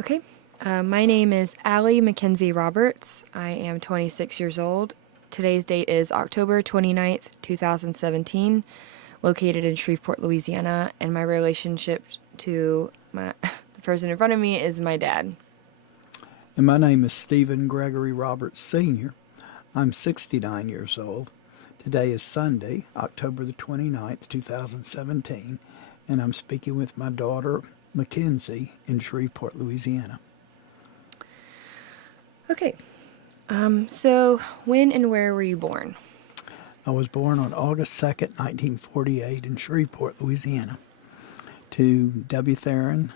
Okay. My name is Allie Mackenzie Roberts. I am 26 years old. Today's date is October 29th, 2017, located in Shreveport, Louisiana, and my relationship to the person in front of me is my dad. And my name is Stephen Gregory Roberts Sr. I'm 69 years old. Today is Sunday, October the 29th, 2017, and I'm speaking with my daughter, Mackenzie, in Shreveport, Louisiana. Okay. So when and where were you born? I was born on August 2nd, 1948, in Shreveport, Louisiana, to W. Theron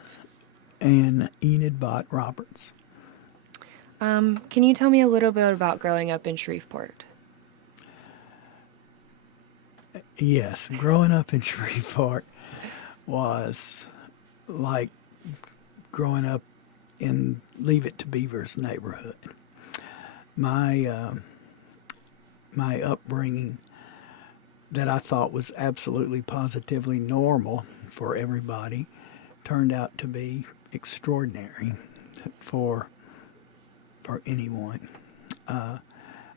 and Enid Bott Roberts. Can you tell me a little bit about growing up in Shreveport? Yes, growing up in Shreveport was like growing up in Leave It to Beaver's neighborhood. My my upbringing that I thought was absolutely positively normal for everybody turned out to be extraordinary for for anyone. I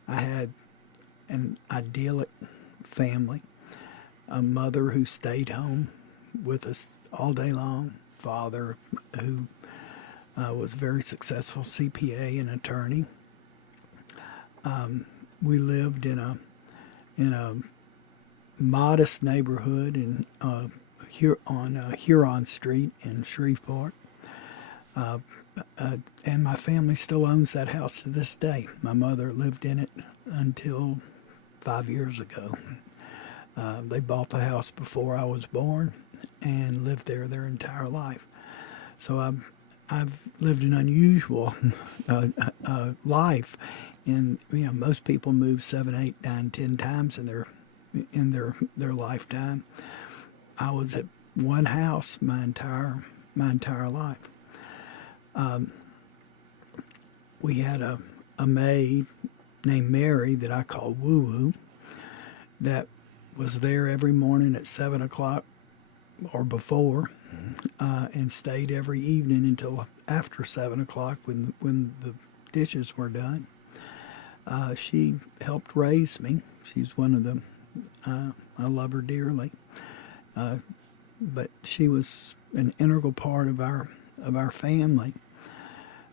had an idyllic family, a mother who stayed home with us all day long, father who was a very successful CPA and attorney. We lived in a modest neighborhood on Huron Street in Shreveport. And my family still owns that house to this day. My mother lived in it until 5 years ago. They bought the house before I was born and lived there their entire life. So I've lived an unusual life. And most people move 7, 8, 9, 10 times in their lifetime. I was at one house my entire life. We had a maid named Mary that I called Woo Woo that was there every morning at 7 o'clock or before, and stayed every evening until after 7 o'clock when the dishes were done. She helped raise me. She's one of the I love her dearly, but she was an integral part of our family,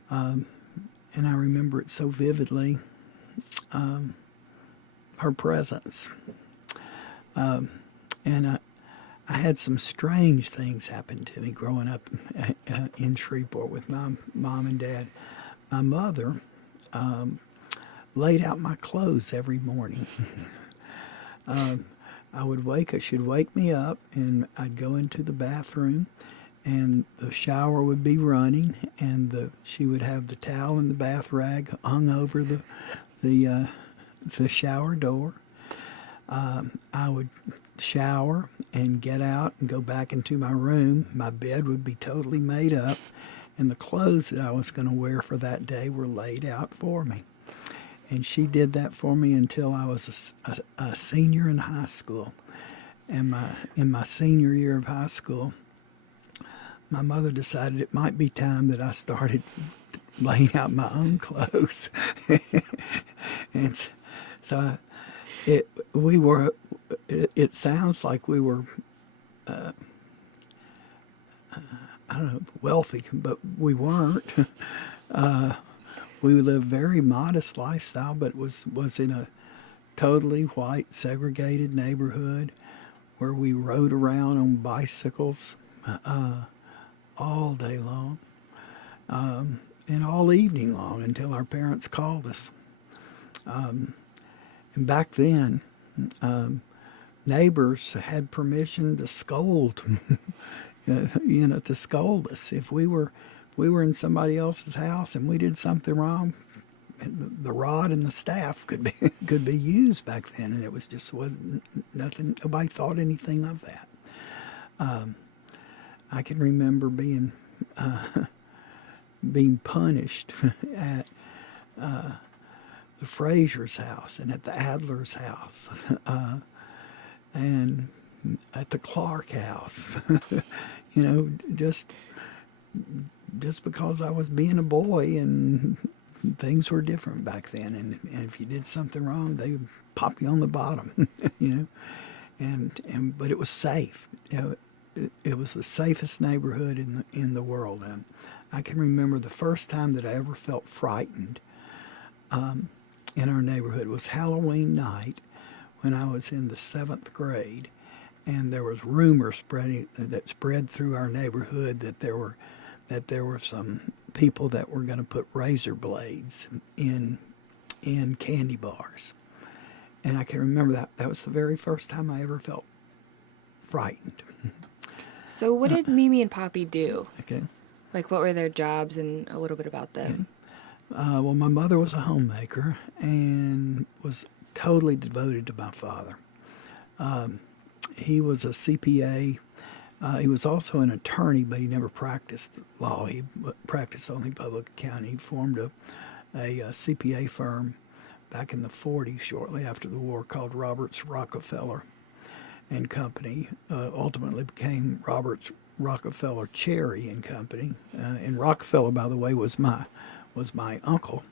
and I remember it so vividly. Her presence, and I had some strange things happen to me growing up in Shreveport with my mom and dad. My mother laid out my clothes every morning. She'd wake me up, and I'd go into the bathroom, and the shower would be running, and she would have the towel and the bath rag hung over the uh, the shower door. I would shower and get out and go back into my room. My bed would be totally made up, and the clothes that I was going to wear for that day were laid out for me. And she did that for me until I was a senior in high school. And in my senior year of high school, my mother decided it might be time that I started laying out my own clothes. And so it we were it sounds like we were I don't know, wealthy, but we weren't. We lived a very modest lifestyle, but was in a totally white segregated neighborhood where we rode around on bicycles all day long, and all evening long until our parents called us. And back then, neighbors had permission to scold, to scold us if we were in somebody else's house and we did something wrong. The rod and the staff could be could be used back then, and it wasn't nothing. Nobody thought anything of that. I can remember being punished at the Frazier's house and at the Adler's house, and at the Clark house. Just just because I was being a boy, and things were different back then. And if you did something wrong, they would pop you on the bottom, you know. And but it was safe. You know, it was the safest neighborhood in the world. And I can remember the first time that I ever felt frightened in our neighborhood was Halloween night when I was in the 7th grade, and there was rumors that spread through our neighborhood that there were some people that were going to put razor blades in candy bars. And I can remember that was the very first time I ever felt frightened. So, what did Mimi and Poppy do? Okay. Like, what were their jobs and a little bit about them? Well, my mother was a homemaker and was totally devoted to my father. He was a CPA. He was also an attorney, but he never practiced law. He practiced only public accounting. He formed a CPA firm back in the 40s, shortly after the war, called Roberts Rockefeller and Company. Ultimately became Roberts Rockefeller Cherry and Company. And Rockefeller, by the way, was my uncle.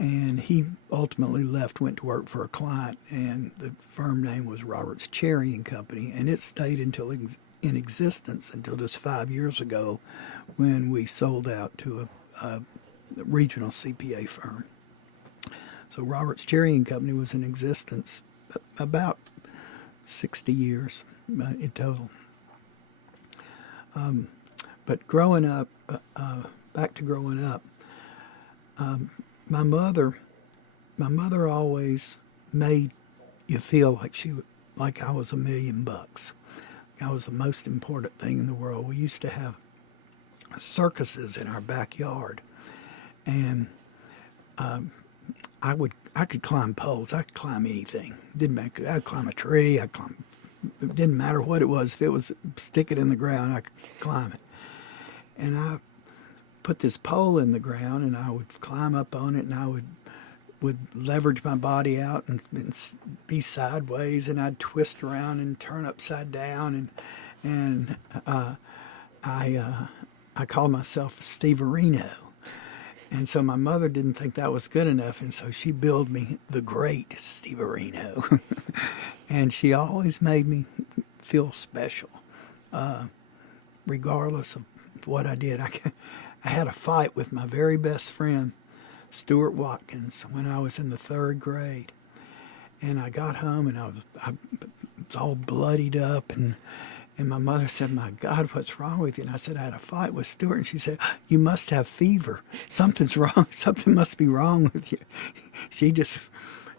And he ultimately went to work for a client, and the firm name was Roberts Cherry and Company, and it stayed in existence until just 5 years ago, when we sold out to a regional CPA firm. So Roberts Cherry and Company was in existence about 60 years in total. But growing up, back to growing up, my mother always made you feel like I was $1,000,000. I was the most important thing in the world. We used to have circuses in our backyard, and I could climb poles. I could climb anything. Didn't matter. I'd climb a tree. It didn't matter what it was. If it was stick it in the ground, I could climb it. And I put this pole in the ground, and I would climb up on it, and I would leverage my body out and be sideways, and I'd twist around and turn upside down, and I called myself a Steverino. And so my mother didn't think that was good enough, and so she billed me the great Steverino. And she always made me feel special, regardless of what I did. I had a fight with my very best friend, Stuart Watkins, when I was in the 3rd grade. And I got home, and I was all bloodied up, and my mother said, "My God, what's wrong with you?" And I said, "I had a fight with Stuart." And she said, "You must have fever. Something's wrong. Something must be wrong with you."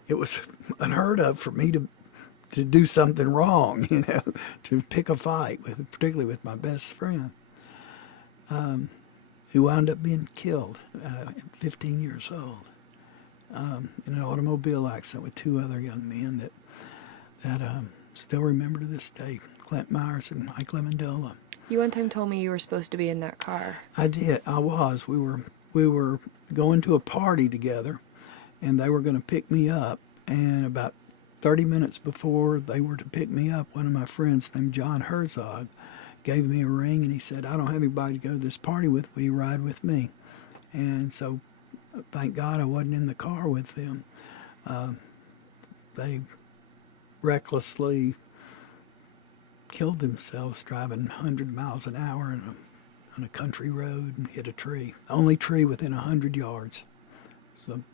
It was unheard of for me to do something wrong, to pick a fight, particularly with my best friend, who wound up being killed at 15 years old in an automobile accident with 2 other young men that still remember to this day. Clint Myers and Mike Lemondola. You one time told me you were supposed to be in that car. I did. I was. We were going to a party together, and they were going to pick me up. And about 30 minutes before they were to pick me up, one of my friends named John Herzog gave me a ring, and he said, "I don't have anybody to go to this party with. Will you ride with me?" And so, thank God I wasn't in the car with them. They recklessly killed themselves driving 100 miles an hour on a country road and hit a tree. The only tree within 100 yards. So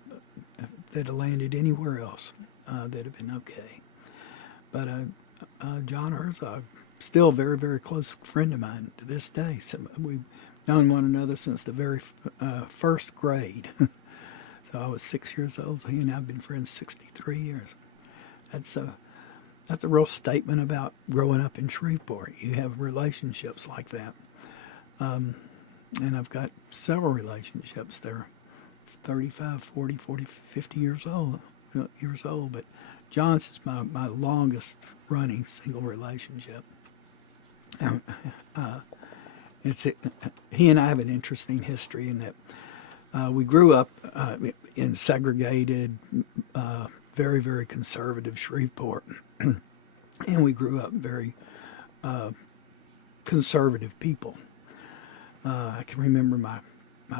if they'd have landed anywhere else, they'd have been okay. But John Herzog, still a very, very close friend of mine to this day. So we've known one another since the very 1st grade. So I was 6 years old, so he and I have been friends 63 years. That's a real statement about growing up in Shreveport. You have relationships like that. And I've got several relationships. They're 35, 40, 50 years old. But John's is my longest running single relationship. He and I have an interesting history in that we grew up in segregated, very, very conservative Shreveport. And we grew up very conservative people. I can remember my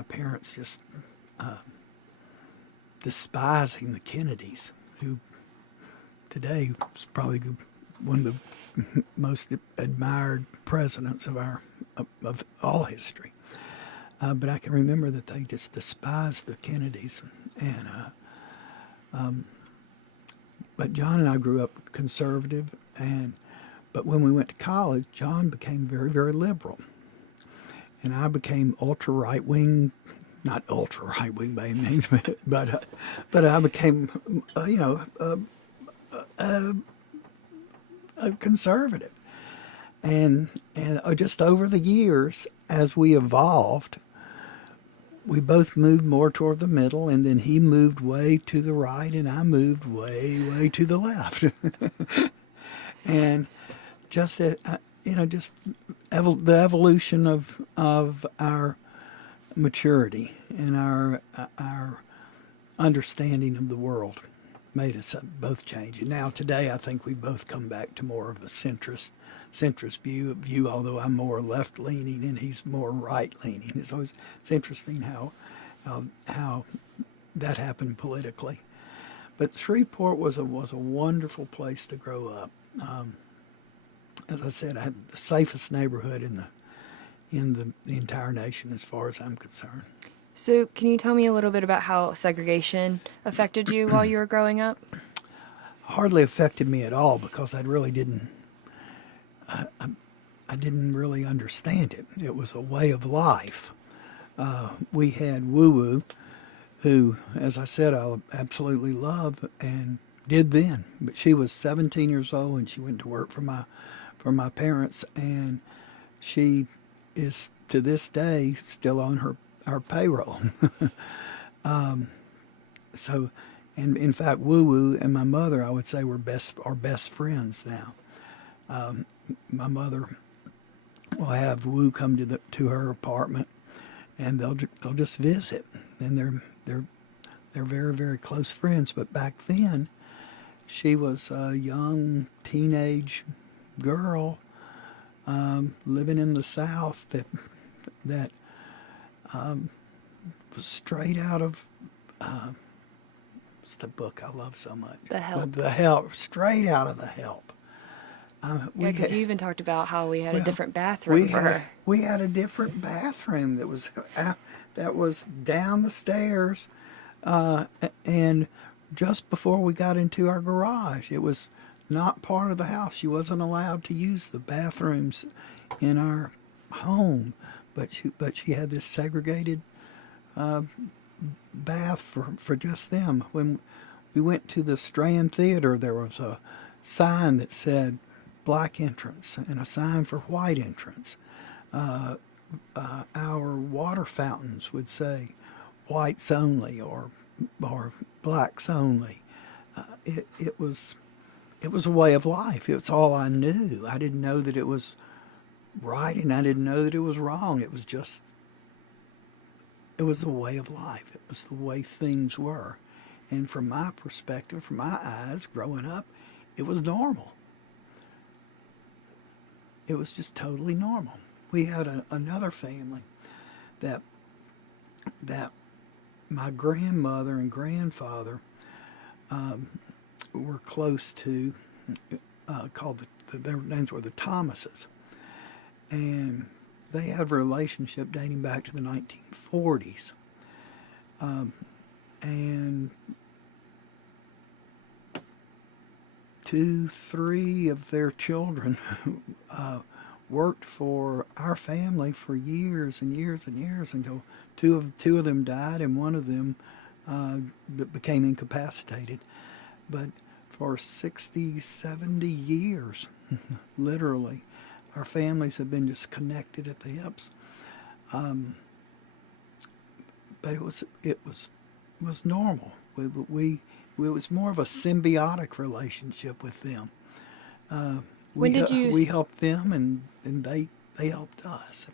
parents just despising the Kennedys, who today is probably one of the most admired presidents of all history. But I can remember that they just despised the Kennedys, and but John and I grew up conservative, but when we went to college, John became very, very liberal, and I became ultra right wing. Not ultra right wing by any means, but I became, a conservative, and just over the years, as we evolved, we both moved more toward the middle, and then he moved way to the right, and I moved way, way to the left. And just just the evolution of our maturity and our understanding of the world made us both change. And now today, I think we've both come back to more of a centrist view. Although I'm more left leaning and he's more right leaning. It's interesting how that happened politically. But Shreveport was a wonderful place to grow up. As I said, I had the safest neighborhood in the entire nation as far as I'm concerned. So, can you tell me a little bit about how segregation affected you while you were growing up? Hardly affected me at all because I didn't really understand it. It was a way of life. We had Woo Woo, who, as I said, I absolutely love and did then. But she was 17 years old and she went to work for my parents, and she is to this day still on our payroll. So, and in fact, Woo Woo and my mother, I would say, are best friends now. My mother will have Woo come to her apartment, and they'll just visit, and they're very, very close friends. But back then, she was a young teenage girl living in the South that was straight out of it's the book I love so much. The Help. The Help, straight out of The Help. Yeah, because you even talked about how we had a different bathroom for her. We had a different bathroom that was down the stairs, and just before we got into our garage. It was not part of the house. She wasn't allowed to use the bathrooms in our home, but she had this segregated bath for just them. When we went to the Strand Theater, there was a sign that said black entrance and a sign for white entrance. Our water fountains would say whites only or blacks only. It was a way of life. It's all I knew. I didn't know that it was right, and I didn't know that it was wrong. It was the way of life. It was the way things were. And from my perspective, from my eyes, growing up, it was normal. It was just totally normal. We had another family that my grandmother and grandfather were close to, called their names were the Thomases, and they had a relationship dating back to the 1940s, and 2-3 of their children worked for our family for years and years and years until two of them died, and one of them became incapacitated. But for 60, 70 years, literally, our families have been just connected at the hips. But it was normal. It was more of a symbiotic relationship with them. We helped them, and they helped us.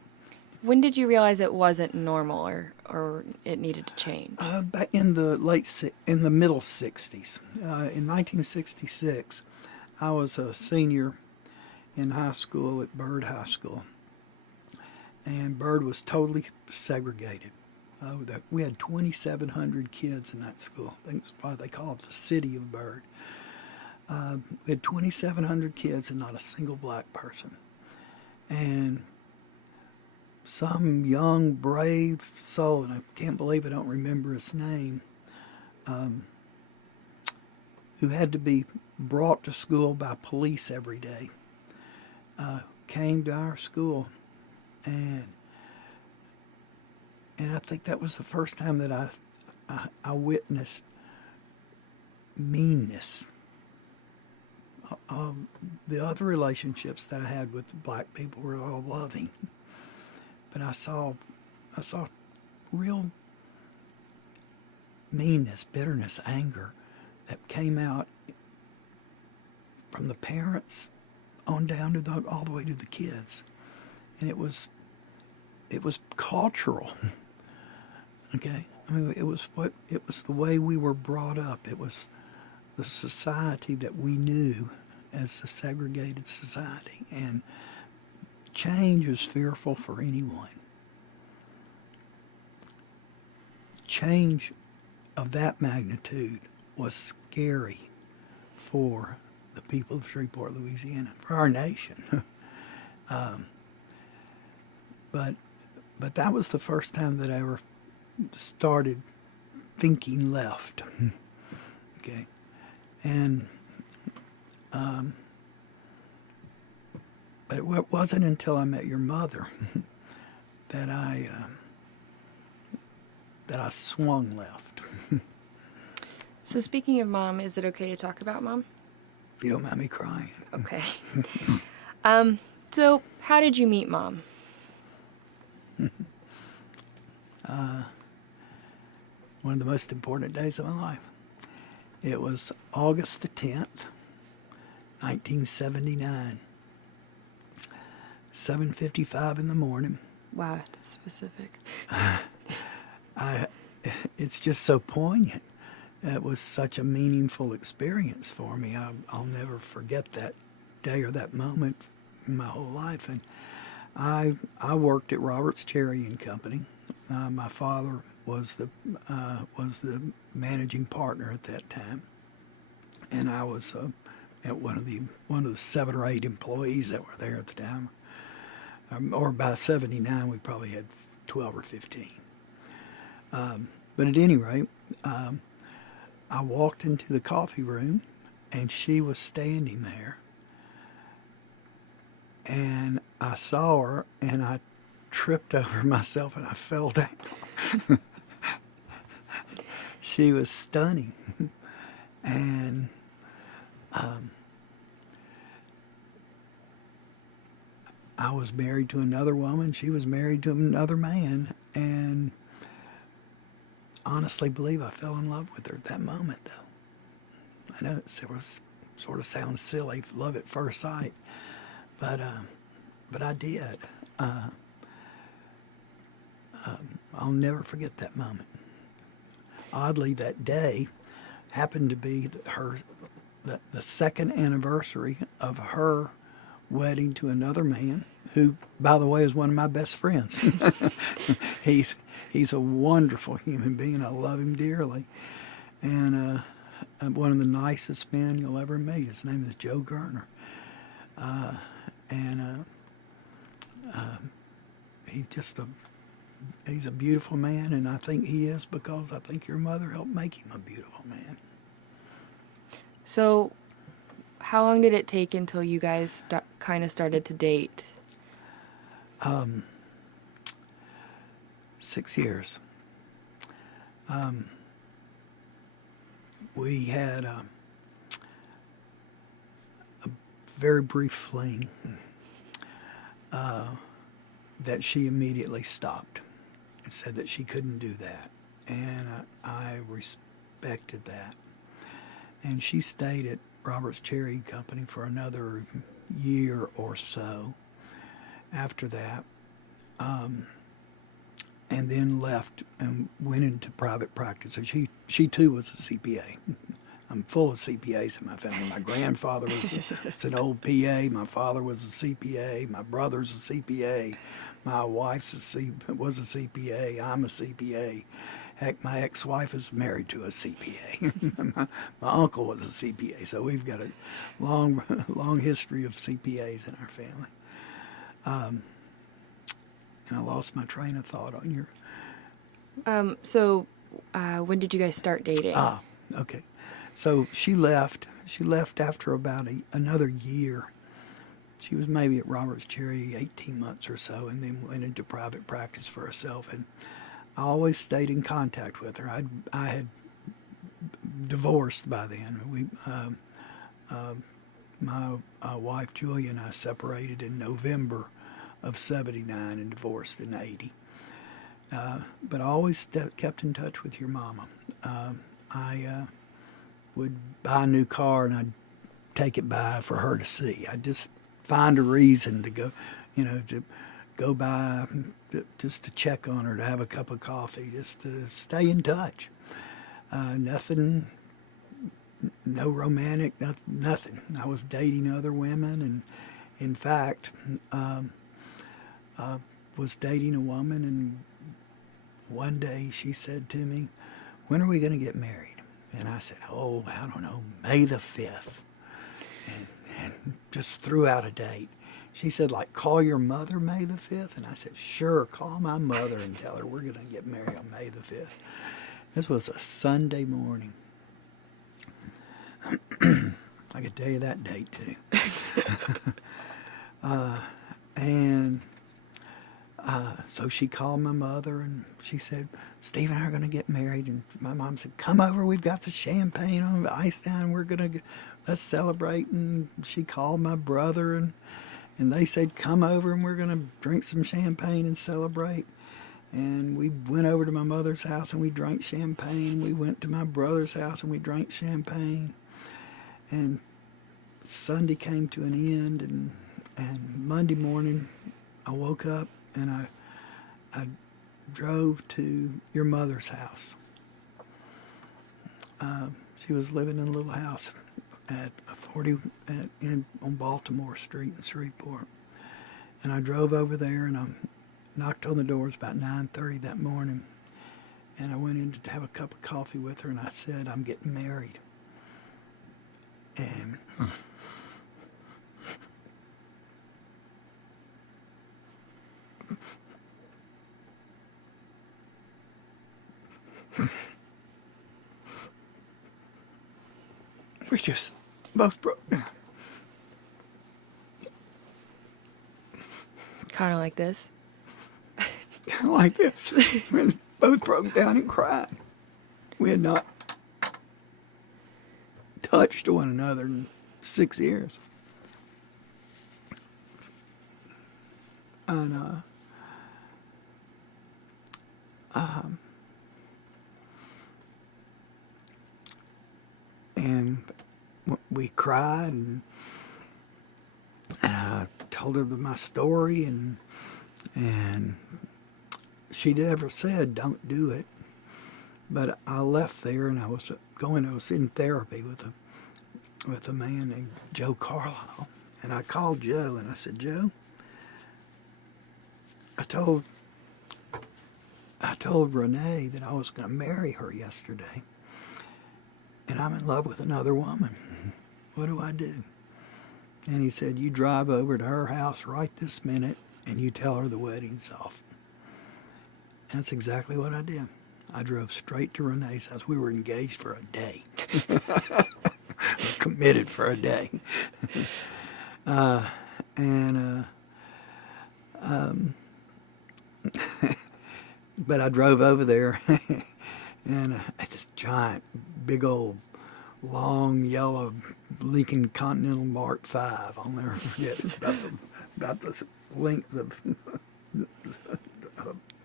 When did you realize it wasn't normal or it needed to change? Back in the middle 60s. In 1966, I was a senior in high school at Byrd High School. and Byrd was totally segregated. We had 2,700 kids in that school. I think that's why they call it the city of Byrd. We had 2,700 kids and not a single black person. And some young, brave soul, and I can't believe I don't remember his name, who had to be brought to school by police every day, came to our school, and I think that was the first time that I witnessed meanness. The other relationships that I had with the black people were all loving, but I saw real meanness, bitterness, anger that came out from the parents on down to all the way to the kids, and it was cultural. Okay, I mean, it was the way we were brought up. It was the society that we knew as a segregated society, and change is fearful for anyone. Change of that magnitude was scary for the people of Shreveport, Louisiana, for our nation. But that was the first time that I ever started thinking left. Okay, and but it wasn't until I met your mother that I swung left. So speaking of mom, is it okay to talk about mom? If you don't mind me crying. Okay. So how did you meet mom? One of the most important days of my life. It was August the 10th, 1979, 7:55 in the morning. Wow, that's specific. It's just so poignant. It was such a meaningful experience for me. I'll never forget that day or that moment in my whole life. And I worked at Robert's Cherry and Company. My father was the managing partner at that time, and I was at one of the 7 or 8 employees that were there at the time. Or by '79, we probably had 12 or 15. But at any rate, I walked into the coffee room, and she was standing there. And I saw her, and I tripped over myself, and I fell down. She was stunning. And I was married to another woman. She was married to another man. And honestly believe I fell in love with her at that moment, though. I know it sort of sounds silly, love at first sight, but I did. I'll never forget that moment. Oddly, that day happened to be the second anniversary of her wedding to another man, who, by the way, is one of my best friends. He's a wonderful human being. I love him dearly, and one of the nicest men you'll ever meet. His name is Joe Garner, and he's a beautiful man, and I think he is because I think your mother helped make him a beautiful man. So how long did it take until you guys kind of started to date? 6 years. We had a very brief fling that she immediately stopped and said that she couldn't do that. And I respected that. And she stayed at Robert's Cherry Company for another year or so after that, and then left and went into private practice. So she too was a CPA. I'm full of CPAs in my family. My grandfather was an old PA. My father was a CPA. My brother's a CPA. My wife's was a CPA. I'm a CPA. Heck, my ex-wife is married to a CPA. my uncle was a CPA, so we've got a long history of CPAs in our family. And I lost my train of thought on your. So, when did you guys start dating? Okay. So she left. She left after about another year. She was maybe at Robert's Cherry 18 months or so, and then went into private practice for herself. And I always stayed in contact with her. I had divorced by then. My wife Julia and I separated in November of '79 and divorced in '80. But I always kept in touch with your mama. I would buy a new car and I'd take it by for her to see. I'd just find a reason to go, to go by just to check on her, to have a cup of coffee, just to stay in touch. Nothing, no romantic, nothing. I was dating other women, and in fact, was dating a woman, and one day she said to me, "When are we going to get married?" And I said, "Oh, I don't know, May the 5th. And just threw out a date. She said, "Like, call your mother May the 5th? And I said, "Sure, call my mother and tell her we're going to get married on May the 5th. This was a Sunday morning. I could tell you that date, too. So she called my mother, and she said, "Steve and I are going to get married." And my mom said, "Come over. We've got the champagne on the ice down. We're going to let's celebrate." And she called my brother, and they said, "Come over, and we're going to drink some champagne and celebrate." And we went over to my mother's house, and we drank champagne. We went to my brother's house, and we drank champagne. And Sunday came to an end, and Monday morning I woke up, and I drove to your mother's house. She was living in a little house at 40 on Baltimore Street in Shreveport. And I drove over there, and I knocked on the doors about 9:30 that morning. And I went in to have a cup of coffee with her, and I said, "I'm getting married." And we just both broke down. Kind of like this. Kind of like this. We both broke down and cried. We had not touched one another in 6 years. And we cried, and I told her my story, and she never said don't do it. But I left there, and I was in therapy with a man named Joe Carlisle, and I called Joe, and I said, "Joe, I told Renee that I was going to marry her yesterday, and I'm in love with another woman. What do I do?" And he said, "You drive over to her house right this minute, and you tell her the wedding's off." And that's exactly what I did. I drove straight to Renee's house. We were engaged for a day. Committed for a day. But I drove over there, and at this giant, big old, long, yellow Lincoln Continental Mark V. I'll never forget. It's about the length of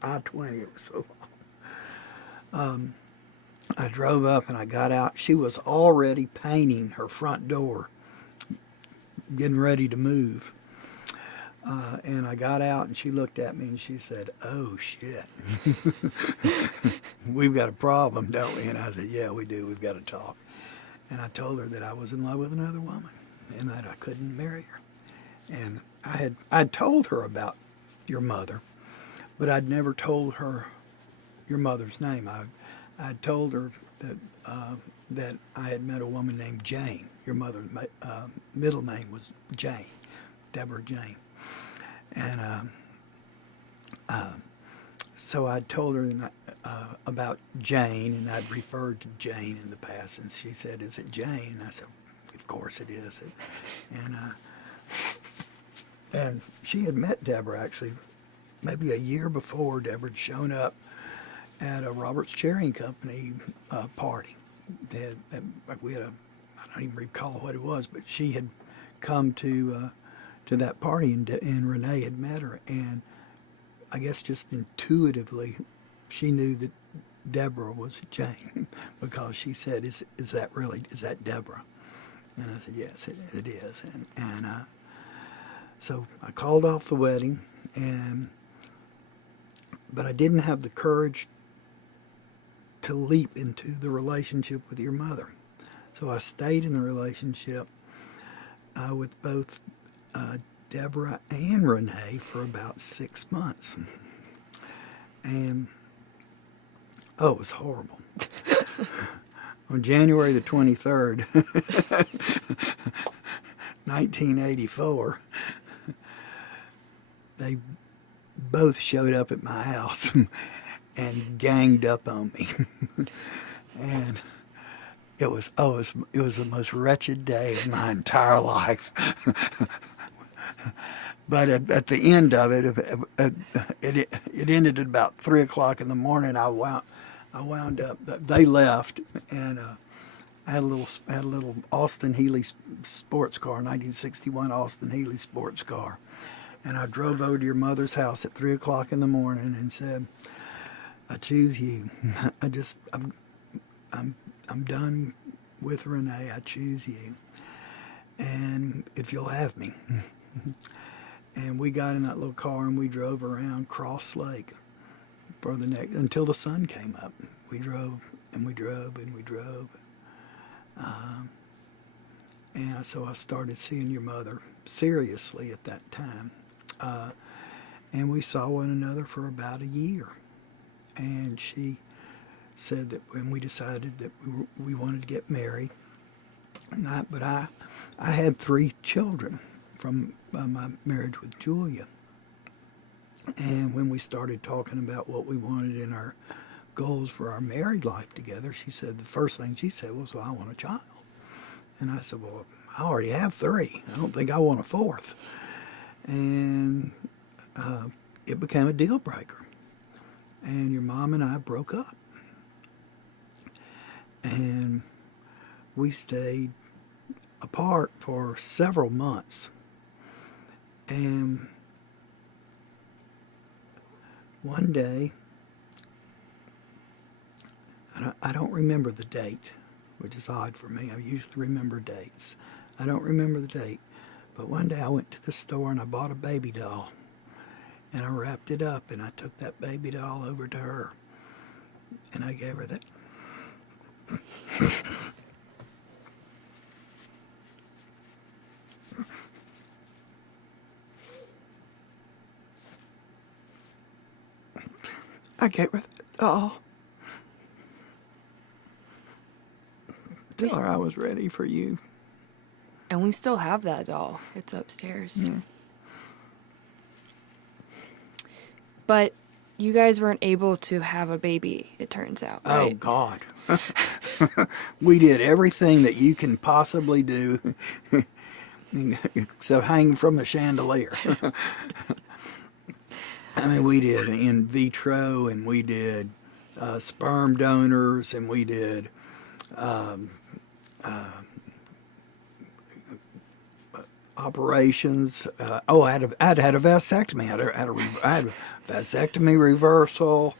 I-20. It was so long. I drove up, and I got out. She was already painting her front door, getting ready to move. And I got out, and she looked at me, and she said, "Oh, shit. We've got a problem, don't we?" And I said, "Yeah, we do. We've got to talk." And I told her that I was in love with another woman and that I couldn't marry her. And I'd told her about your mother, but I'd never told her your mother's name. I'd told her that I had met a woman named Jane. Your mother's middle name was Jane, Deborah Jane. And so I'd told her about Jane, and I'd referred to Jane in the past, and she said, "Is it Jane?" And I said, "Of course it is." And she had met Deborah actually maybe a year before. Deborah had shown up at a Robert's Cherry Company party. We had I don't even recall what it was, but she had come to that party, and Renee had met her, and I guess just intuitively, she knew that Deborah was Jane because she said, "Is that Deborah?" And I said, "Yes, it is." And so I called off the wedding, but I didn't have the courage to leap into the relationship with your mother. So I stayed in the relationship with both Deborah and Renee for about 6 months. And, oh, it was horrible. On January the 23rd, 1984, they both showed up at my house and ganged up on me. And it was the most wretched day of my entire life. But at the end of it ended at about 3 o'clock in the morning. I wound up. They left, and I had a little Austin Healey sports car, 1961 Austin Healey sports car, and I drove over to your mother's house at 3 o'clock in the morning and said, "I choose you. I'm done with Renee. I choose you, and if you'll have me." And we got in that little car and we drove around Cross Lake for the next until the sun came up. We drove and we drove and we drove, and so I started seeing your mother seriously at that time, and we saw one another for about a year. And she said that when we decided that we wanted to get married, but I had 3 children from my marriage with Julia. And when we started talking about what we wanted in our goals for our married life together, she said, the first thing she said was, "Well, I want a child." And I said, "Well, I already have 3. I don't think I want a 4th." And it became a deal breaker. And your mom and I broke up. And we stayed apart for several months. And one day, I don't remember the date, which is odd for me. I usually remember dates. I don't remember the date. But one day I went to the store and I bought a baby doll. And I wrapped it up and I took that baby doll over to her. And I gave her that. I gave her that doll. Tell her I was ready for you. And we still have that doll. It's upstairs. Yeah. But you guys weren't able to have a baby, it turns out, right? Oh, God. We did everything that you can possibly do except hang from a chandelier. I mean, we did in vitro, and we did sperm donors, and we did operations. I'd had a vasectomy. I had a vasectomy reversal.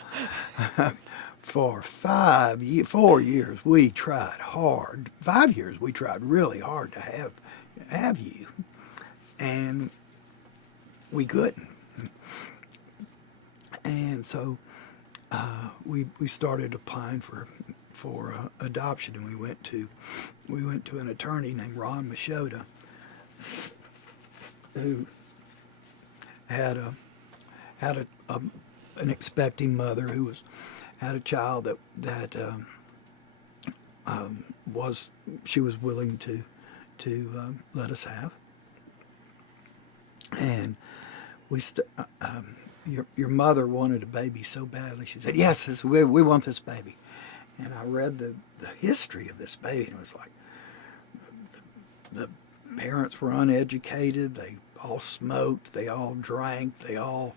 For 4 years, we tried hard. 5 years, we tried really hard to have you, and we couldn't. And so we started applying for for adoption, and we went to an attorney named Ron Machota, who had an expecting mother who had a child that she was willing to let us have, and your mother wanted a baby so badly. She said, "Yes, we want this baby." And I read the history of this baby, and it was like the parents were uneducated. They all smoked. They all drank. They all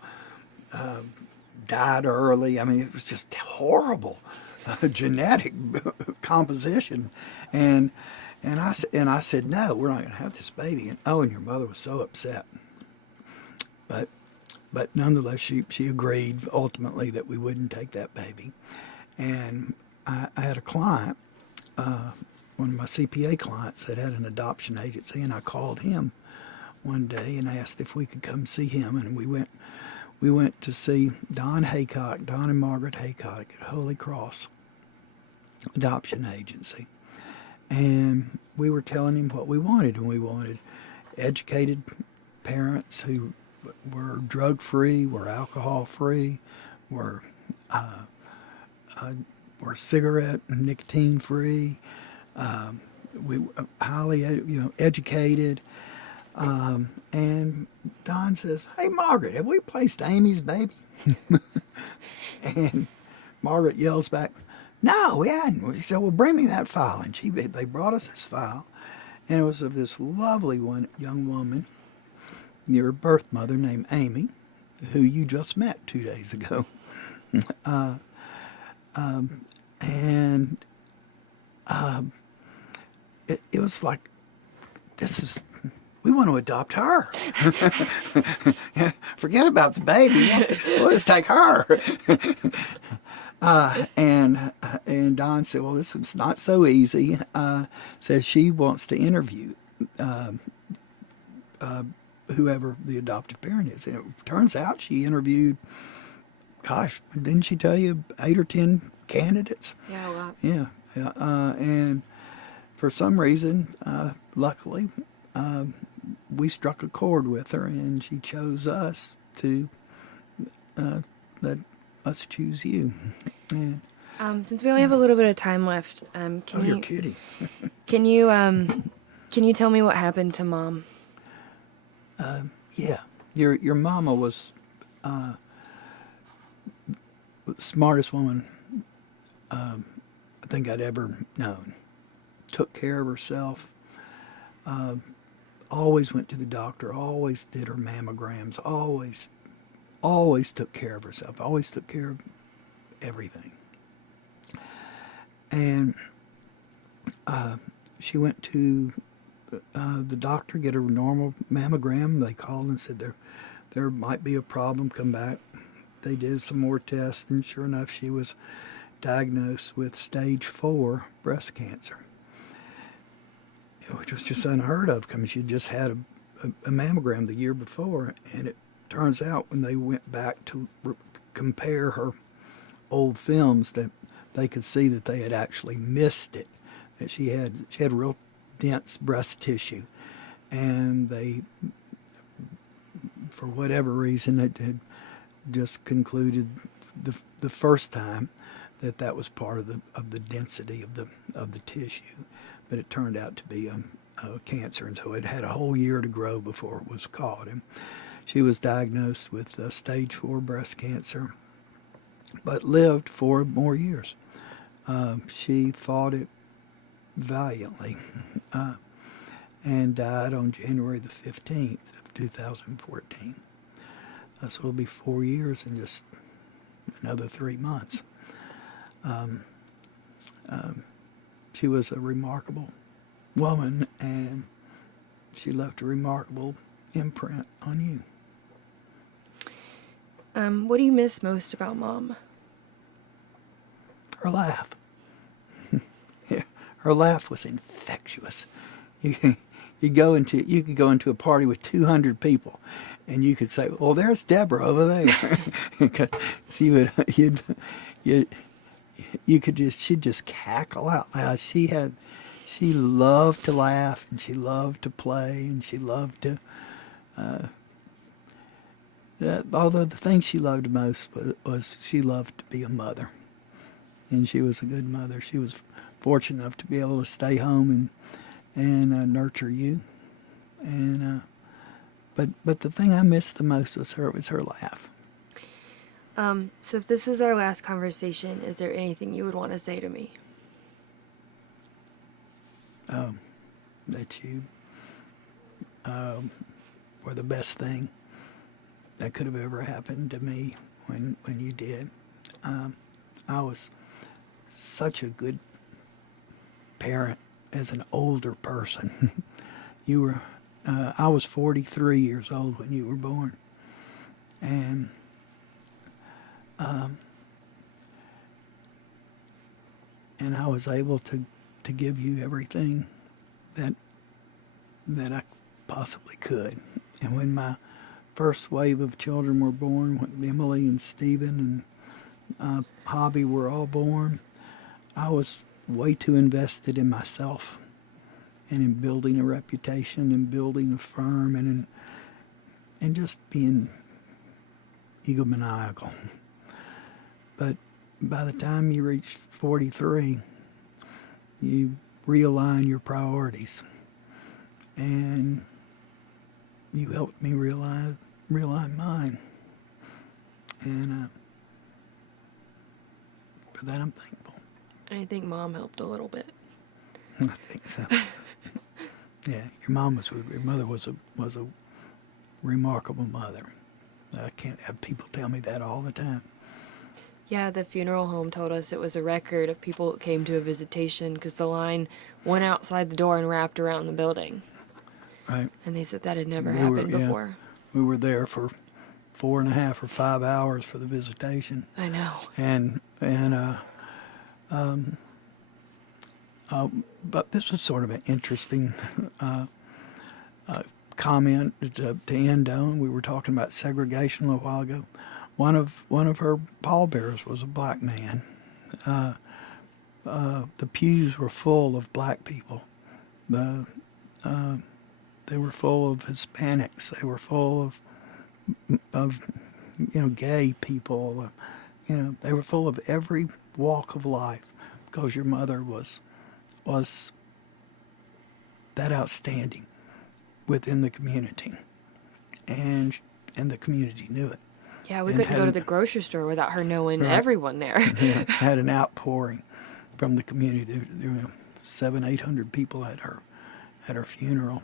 died early. I mean, it was just horrible genetic composition. And I said, "No, we're not going to have this baby." And your mother was so upset. But nonetheless, she agreed ultimately that we wouldn't take that baby. And I had a client, one of my CPA clients, that had an adoption agency, and I called him one day and asked if we could come see him. And we went to see Don and Margaret Haycock at Holy Cross Adoption Agency. And we were telling him what we wanted, and we wanted educated parents who were drug-free, were alcohol-free, were cigarette and nicotine-free. We were highly, educated. And Don says, "Hey, Margaret, have we placed Amy's baby?" And Margaret yells back, "No, we hadn't." She said, "Well, bring me that file." And they brought us this file, and it was of this lovely young woman, your birth mother, named Amy, who you just met 2 days ago. It was like, we want to adopt her. Forget about the baby. We'll just take her. And Don said, "Well, this is not so easy." Says she wants to interview whoever the adoptive parent is. And it turns out she interviewed, gosh, didn't she tell you 8 or 10 candidates? Yeah, a lot. Yeah. And for some reason, luckily, we struck a chord with her, and she chose us to let us choose you. And, Since we only have a little bit of time left, you're kidding. Can you tell me what happened to Mom? Yeah, your mama was the smartest woman I think I'd ever known. Took care of herself. Always went to the doctor. Always did her mammograms. Always took care of herself. Always took care of everything. And she went to the doctor, get a normal mammogram. They called and said there might be a problem. Come back. They did some more tests, and sure enough, she was diagnosed with stage 4 breast cancer, which was just unheard of because she just had a mammogram the year before. And it turns out when they went back to compare her old films, that they could see that they had actually missed it, that she had real dense breast tissue, and they, for whatever reason, it had just concluded the first time that was part of the density of the tissue, but it turned out to be a cancer, and so it had a whole year to grow before it was caught. And she was diagnosed with stage 4 breast cancer, but lived 4 more years. She fought it valiantly, and died on January the 15th of 2014. So it'll be 4 years in just another 3 months. She was a remarkable woman, and she left a remarkable imprint on you. What do you miss most about Mom? Her laugh. Her laugh was infectious. You could go into a party with 200 people, and you could say, "Well, there's Deborah over there." she'd just cackle out loud. She loved to laugh, and she loved to play, and she loved to. Although the thing she loved most was she loved to be a mother, and she was a good mother. She was fortunate enough to be able to stay home and nurture you, and but the thing I missed the most was her laugh. So if this is our last conversation, is there anything you would want to say to me? That you were the best thing that could have ever happened to me when you did. I was such a good parent as an older person. You were. I was 43 years old when you were born, and I was able to give you everything that I possibly could. And when my first wave of children were born, when Emily and Stephen and Hobby were all born, I was way too invested in myself and in building a reputation and building a firm and just being egomaniacal. But by the time you reached 43, you realign your priorities, and you helped me realign mine. And for that, I'm thankful. I think Mom helped a little bit. I think so. Yeah, your mother was a remarkable mother. I can't have people tell me that all the time. Yeah, the funeral home told us it was a record of people that came to a visitation because the line went outside the door and wrapped around the building. Right. And they said that had never happened before. We were there for 4.5 or 5 hours for the visitation. I know. But this was sort of an interesting comment to end on. We were talking about segregation a little while ago. One of her pallbearers was a black man. The pews were full of black people. They were full of Hispanics. They were full of gay people. They were full of every walk of life because your mother was that outstanding within the community, and the community knew it. Yeah, we couldn't go to the grocery store without her knowing everyone there. Yeah, had an outpouring from the community. 700-800 people at her funeral.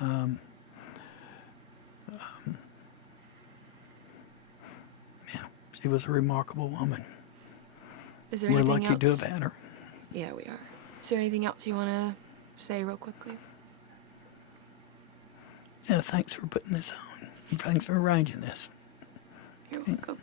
Yeah, she was a remarkable woman. Is there We're anything lucky else? to have had her. Yeah, we are. Is there anything else you want to say real quickly? Yeah, thanks for putting this on. Thanks for arranging this. You're welcome.